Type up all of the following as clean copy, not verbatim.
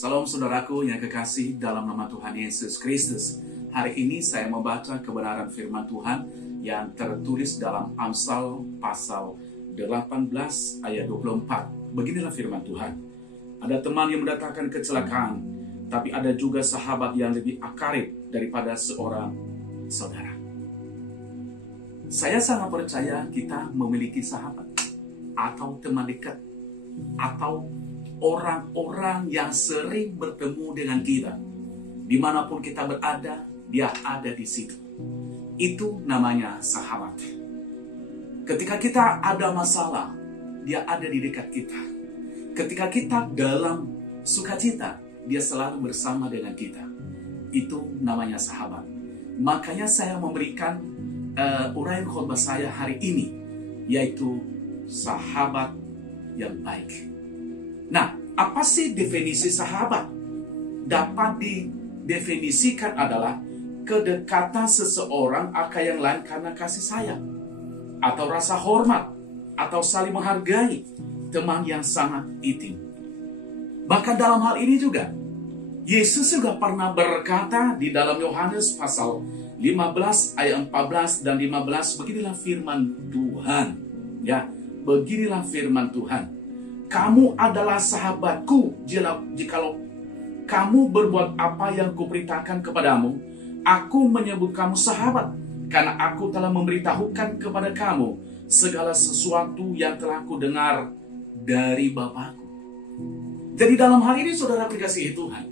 Salam saudaraku yang kekasih dalam nama Tuhan Yesus Kristus. Hari ini saya membaca kebenaran firman Tuhan yang tertulis dalam Amsal pasal 18 ayat 24. Beginilah firman Tuhan. Ada teman yang mendatangkan kecelakaan, tapi ada juga sahabat yang lebih akarib daripada seorang saudara. Saya sangat percaya kita memiliki sahabat atau teman dekat atau orang-orang yang sering bertemu dengan kita. Dimanapun kita berada, dia ada di situ. Itu namanya sahabat. Ketika kita ada masalah, dia ada di dekat kita. Ketika kita dalam sukacita, dia selalu bersama dengan kita. Itu namanya sahabat. Makanya saya memberikan uraian khotbah saya hari ini, yaitu sahabat yang baik. Nah, apa sih definisi sahabat? Dapat didefinisikan adalah kedekatan seseorang akan yang lain karena kasih sayang, atau rasa hormat, atau saling menghargai, teman yang sangat intim. Bahkan dalam hal ini juga, Yesus juga pernah berkata di dalam Yohanes pasal 15 ayat 14 dan 15, beginilah firman Tuhan. Ya, beginilah firman Tuhan. Kamu adalah sahabatku jikalau kamu berbuat apa yang kuperintahkan kepadamu. Aku menyebut kamu sahabat, karena aku telah memberitahukan kepada kamu segala sesuatu yang telah kudengar dari Bapakku. Jadi dalam hal ini saudara dikasihi Tuhan,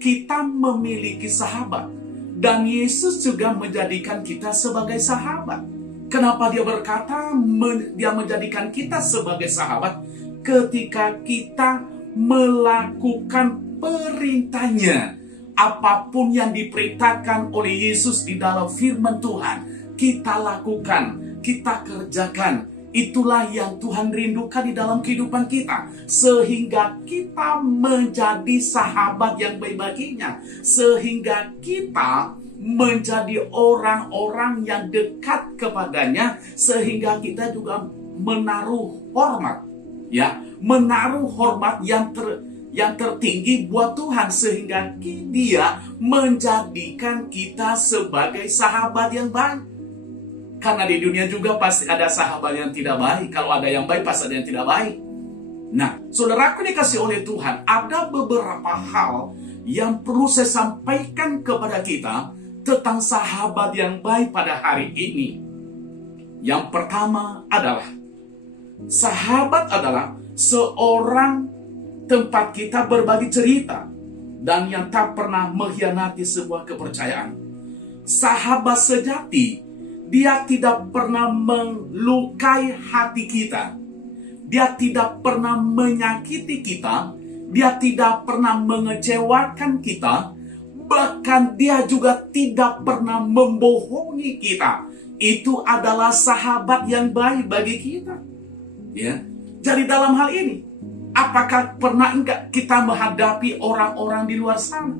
kita memiliki sahabat, dan Yesus juga menjadikan kita sebagai sahabat. Kenapa dia berkata dia menjadikan kita sebagai sahabat? Ketika kita melakukan perintahnya, apapun yang diperintahkan oleh Yesus di dalam firman Tuhan, kita lakukan, kita kerjakan. Itulah yang Tuhan rindukan di dalam kehidupan kita, sehingga kita menjadi sahabat yang baik baginya, sehingga kita menjadi orang-orang yang dekat kepadanya, sehingga kita juga menaruh hormat, ya, menaruh hormat yang tertinggi buat Tuhan, sehingga dia menjadikan kita sebagai sahabat yang baik. Karena di dunia juga pasti ada sahabat yang tidak baik. Kalau ada yang baik, pasti ada yang tidak baik. Nah, saudaraku dikasih oleh Tuhan, ada beberapa hal yang perlu saya sampaikan kepada kita tentang sahabat yang baik pada hari ini. Yang pertama adalah, sahabat adalah seorang tempat kita berbagi cerita dan yang tak pernah mengkhianati sebuah kepercayaan. Sahabat sejati, dia tidak pernah melukai hati kita. Dia tidak pernah menyakiti kita. Dia tidak pernah mengecewakan kita. Bahkan dia juga tidak pernah membohongi kita. Itu adalah sahabat yang baik bagi kita. Ya. Jadi dalam hal ini, apakah pernah enggak kita menghadapi orang-orang di luar sana?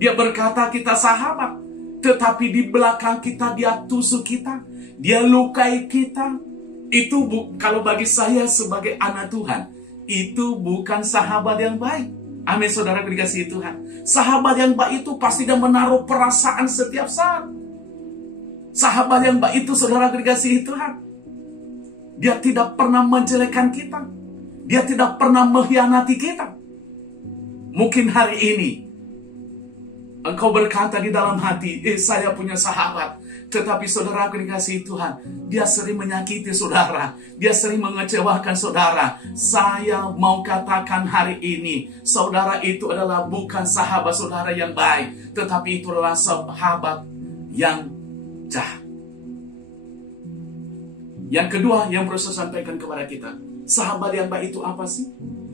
Dia berkata kita sahabat, tetapi di belakang kita dia tusuk kita, dia lukai kita. Itu kalau bagi saya sebagai anak Tuhan, itu bukan sahabat yang baik. Amin, saudara dikasihi Tuhan. Sahabat yang baik itu pasti dia menaruh perasaan setiap saat. Sahabat yang baik itu, saudara dikasihi Tuhan, dia tidak pernah menjelekkan kita. Dia tidak pernah mengkhianati kita. Mungkin hari ini engkau berkata di dalam hati, saya punya sahabat. Tetapi saudara dikasihi Tuhan, dia sering menyakiti saudara. Dia sering mengecewakan saudara. Saya mau katakan hari ini, saudara itu adalah bukan sahabat saudara yang baik, tetapi itu adalah sahabat yang jahat. Yang kedua yang perlu saya sampaikan kepada kita, sahabat yang baik itu apa sih?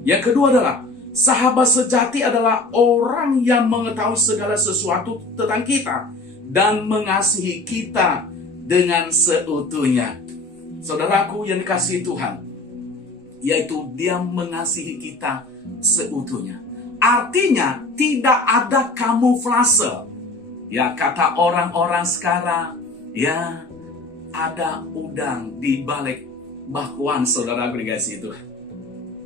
Yang kedua adalah, sahabat sejati adalah orang yang mengetahui segala sesuatu tentang kita dan mengasihi kita dengan seutuhnya. Saudaraku yang dikasihi Tuhan, yaitu dia mengasihi kita seutuhnya. Artinya tidak ada kamuflase. Ya, kata orang-orang sekarang, ya, ada udang di balik bakwan, saudara dikasihi Tuhan.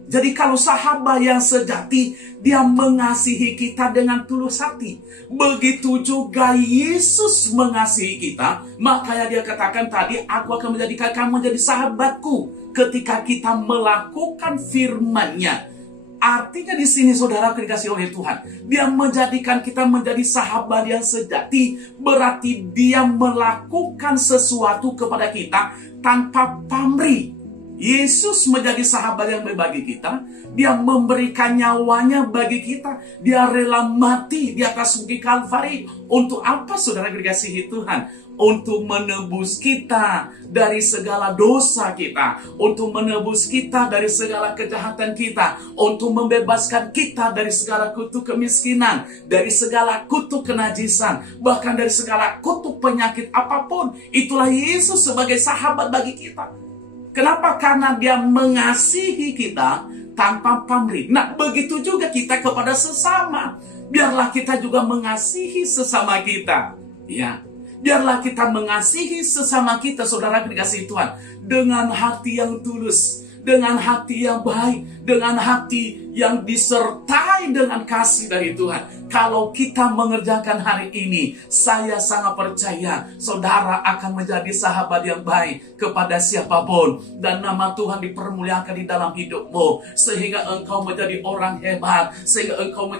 Jadi kalau sahabat yang sejati, dia mengasihi kita dengan tulus hati. Begitu juga Yesus mengasihi kita. Makanya dia katakan tadi, aku akan menjadikan kamu menjadi sahabatku ketika kita melakukan firman-Nya. Artinya di sini saudara dikasih oleh Tuhan, dia menjadikan kita menjadi sahabat yang sejati. Berarti dia melakukan sesuatu kepada kita tanpa pamrih. Yesus menjadi sahabat yang baik bagi kita. Dia memberikan nyawanya bagi kita. Dia rela mati di atas bukit Kalvari. Untuk apa saudara dikasihi Tuhan? Untuk menebus kita dari segala dosa kita. Untuk menebus kita dari segala kejahatan kita. Untuk membebaskan kita dari segala kutuk kemiskinan. Dari segala kutuk kenajisan. Bahkan dari segala kutuk penyakit apapun. Itulah Yesus sebagai sahabat bagi kita. Kenapa? Karena dia mengasihi kita tanpa pamrih. Nah, begitu juga kita kepada sesama. Biarlah kita juga mengasihi sesama kita. Ya, biarlah kita mengasihi sesama kita, saudara dikasihi Tuhan, dengan hati yang tulus, dengan hati yang baik, dengan hati yang disertai dengan kasih dari Tuhan. Kalau kita mengerjakan hari ini, saya sangat percaya saudara akan menjadi sahabat yang baik kepada siapapun. Dan nama Tuhan dipermuliakan di dalam hidupmu. Sehingga engkau menjadi orang hebat. Sehingga engkau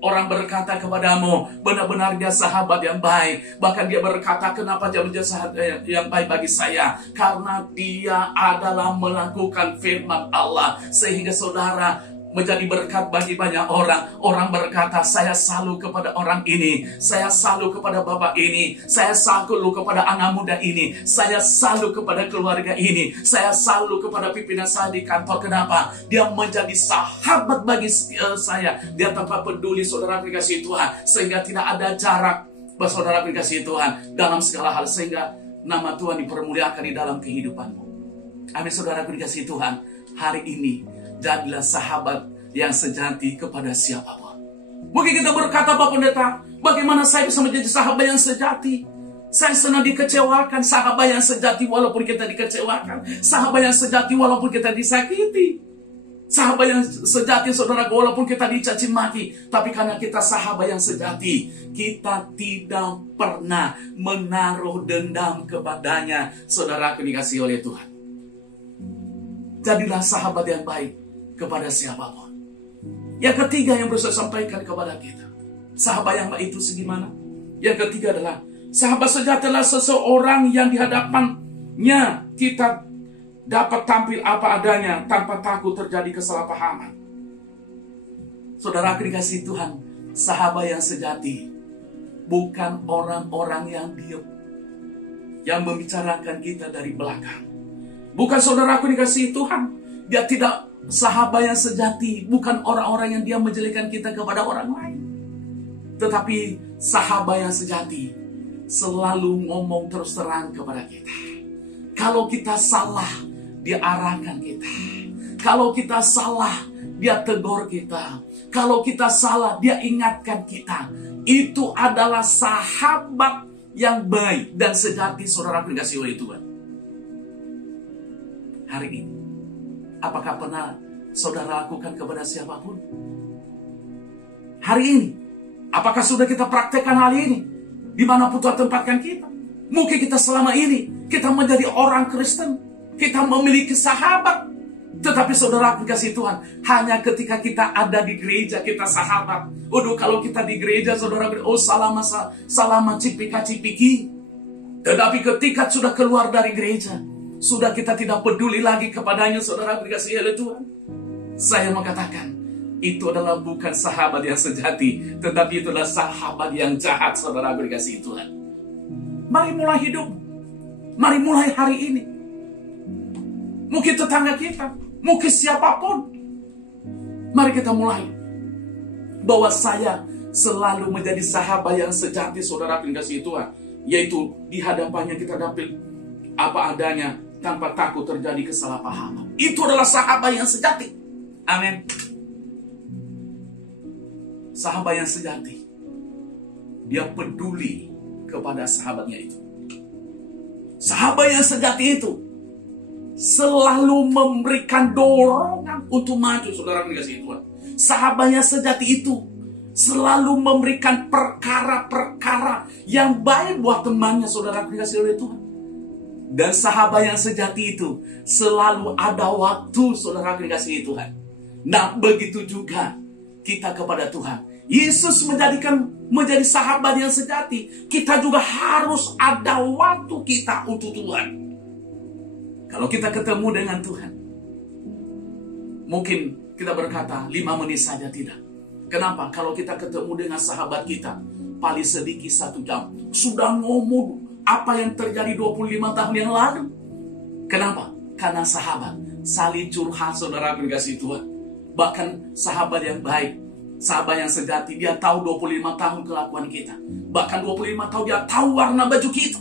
orang berkata kepadamu, benar-benar dia sahabat yang baik. Bahkan dia berkata, kenapa dia menjadi sahabat yang baik bagi saya? Karena dia adalah melakukan firman Allah. Sehingga saudara menjadi berkat bagi banyak orang. Orang berkata, saya salu kepada orang ini, saya salu kepada bapak ini, saya salu kepada anak muda ini, saya salu kepada keluarga ini, saya salu kepada pimpinan saya di kantor. Kenapa? Dia menjadi sahabat bagi saya. Dia tanpa peduli saudara dikasihi Tuhan. Sehingga tidak ada jarak, saudara dikasihi Tuhan, dalam segala hal. Sehingga nama Tuhan dipermuliakan di dalam kehidupanmu. Amin saudara dikasihi Tuhan. Hari ini jadilah sahabat yang sejati kepada siapapun. Mungkin kita berkata, Pak Pendeta, bagaimana saya bisa menjadi sahabat yang sejati? Saya senang dikecewakan. Sahabat yang sejati walaupun kita dikecewakan. Sahabat yang sejati walaupun kita disakiti. Sahabat yang sejati saudara, walaupun kita dicaci maki. Tapi karena kita sahabat yang sejati, kita tidak pernah menaruh dendam kepadanya. Saudara dikasihi oleh Tuhan. Jadilah sahabat yang baik kepada siapapun. Yang ketiga yang bisa saya sampaikan kepada kita, sahabat yang baik itu segimana? Yang ketiga adalah sahabat sejati adalah seseorang yang di hadapannya kita dapat tampil apa adanya tanpa takut terjadi kesalahpahaman. Saudara dikasihi Tuhan, sahabat yang sejati bukan orang-orang yang diam, yang membicarakan kita dari belakang. Bukan saudaraku dikasihi Tuhan, dia tidak sahabat yang sejati, bukan orang-orang yang dia menjelekkan kita kepada orang lain. Tetapi sahabat yang sejati selalu ngomong terus terang kepada kita. Kalau kita salah, dia arahkan kita. Kalau kita salah, dia tegur kita. Kalau kita salah, dia ingatkan kita. Itu adalah sahabat yang baik dan sejati, saudara dikasihi oleh Tuhan. Hari ini, apakah pernah saudara lakukan kepada siapapun? Hari ini, apakah sudah kita praktekkan hal ini? Dimanapun Tuhan tempatkan kita. Mungkin kita selama ini, kita menjadi orang Kristen. Kita memiliki sahabat. Tetapi saudara dikasihi Tuhan, hanya ketika kita ada di gereja, kita sahabat. Kalau kita di gereja, saudara, salama cipika-cipiki. Tetapi ketika sudah keluar dari gereja, sudah kita tidak peduli lagi kepadanya, saudara dikasihi oleh Tuhan. Saya mau katakan, itu adalah bukan sahabat yang sejati, tetapi itu adalah sahabat yang jahat, saudara dikasihi Tuhan. Mari mulai hidup. Mari mulai hari ini. Mungkin tetangga kita, mungkin siapapun. Mari kita mulai. Bahwa saya selalu menjadi sahabat yang sejati, saudara dikasihi Tuhan. Yaitu di hadapannya kita dapat apa adanya, tanpa takut terjadi kesalahpahaman. Itu adalah sahabat yang sejati. Amin. Sahabat yang sejati, dia peduli kepada sahabatnya itu. Sahabat yang sejati itu selalu memberikan dorongan Tuhan untuk maju, saudara dikasih Tuhan. Sahabat yang sejati itu selalu memberikan perkara-perkara yang baik buat temannya, saudara dikasih oleh Tuhan. Dan sahabat yang sejati itu selalu ada waktu, saudara dikasih Tuhan. Nah, begitu juga kita kepada Tuhan. Yesus menjadi sahabat yang sejati. Kita juga harus ada waktu kita untuk Tuhan. Kalau kita ketemu dengan Tuhan, mungkin kita berkata 5 menit saja, tidak. Kenapa? Kalau kita ketemu dengan sahabat kita, paling sedikit 1 jam, sudah ngomong apa yang terjadi 25 tahun yang lalu. Kenapa? Karena sahabat saling curhat, saudara dikasih Tuhan. Bahkan sahabat yang baik, sahabat yang sejati, dia tahu 25 tahun kelakuan kita. Bahkan 25 tahun dia tahu warna baju kita.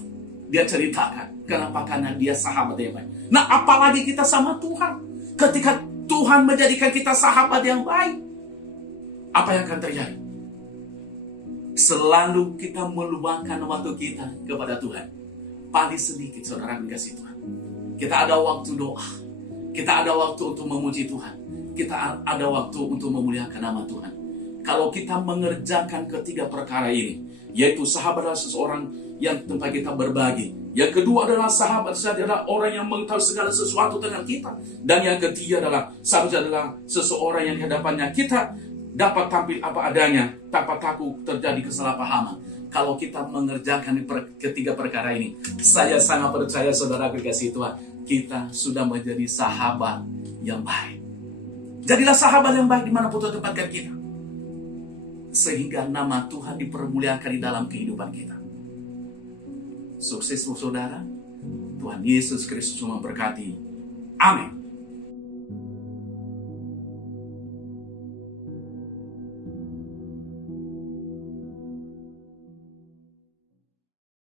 Dia ceritakan. Kenapa? Karena dia sahabat yang baik. Nah, apalagi kita sama Tuhan. Ketika Tuhan menjadikan kita sahabat yang baik, apa yang akan terjadi? Selalu kita meluangkan waktu kita kepada Tuhan. Paling sedikit, saudara dikasih Tuhan. Kita ada waktu doa. Kita ada waktu untuk memuji Tuhan. Kita ada waktu untuk memuliakan nama Tuhan. Kalau kita mengerjakan ketiga perkara ini, yaitu sahabat adalah seseorang yang tempat kita berbagi. Yang kedua adalah sahabat adalah orang yang mengetahui segala sesuatu tentang kita. Dan yang ketiga adalah sahabat adalah seseorang yang hadapannya kita dapat tampil apa adanya tanpa takut terjadi kesalahpahaman. Kalau kita mengerjakan ketiga perkara ini, saya sangat percaya, saudara dikasih Tuhan, kita sudah menjadi sahabat yang baik. Jadilah sahabat yang baik dimanapun Tuhan tempatkan kita, sehingga nama Tuhan dipermuliakan di dalam kehidupan kita. Sukses saudara. Tuhan Yesus Kristus memberkati. Amin.